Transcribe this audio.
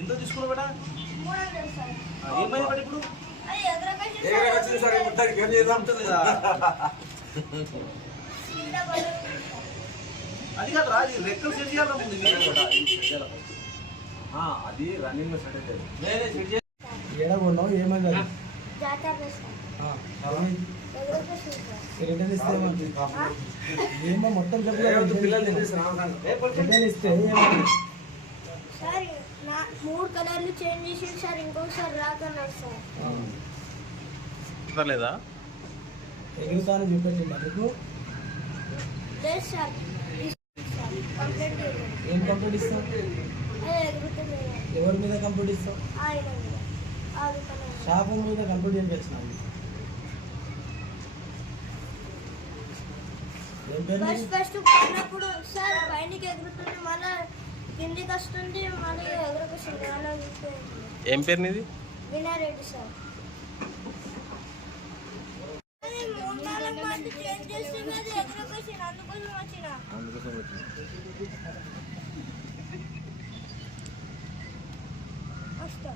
ఎంత తీసుకున్నావు బేటా? 300 సార్. ఏమైంది బేట ఇప్పుడు? అది ఎదురుకొచ్చింది వచ్చింది సార్ మొత్తానికి ఏం చేద్దాం అది కాదు రా, అది రెక్కలు సెట్ చేయాలి ముందు అది రన్నింగ్ లో సెట్ అయితే సెట్ చేయాలి. ఏడగొన్నావు ఏమైంది అది? జాతర చేస్తాం. ఎదురుకొచ్చింది సార్. రిటర్న్ ఇస్తే ఏమో మొత్తం చెప్పలేదు. పిల్లలు రిటర్న్ ఇస్తే ఏమైంది? సార్ 3 కలర్లు చేంజ్ చేసింది సార్, ఇంకొకసారి రాకన్నారు సార్. లేదా ఎగురుతాను చూపెట్టిందా మీకు? లేదు సార్. కంప్లైంట్ ఏం కంప్లీట్ ఇస్తావు? అదే ఎదురుతుంది ఎవరి మీద కంప్లీట్ ఇస్తావు? ఆయన మీద ఆగుతున్నాను. షాప్ మీద కంప్లీట్ ఏం వచ్చినావు? ఏం పేరు నీది? ఫస్ట్ పడినప్పుడు సార్ పైనకి ఎగురుతుంది, మళ్ళీ కిందికి వస్తుంది, మళ్ళీ ఎగురుకొస్తుంది. అలా ఏం పేరు నీది? వినారెడ్డి సార్. 3-4 మంది చేంజ్ చేసి మీద ఎగురుకొచ్చింది, అందుకోసం వచ్చిన. వస్తా.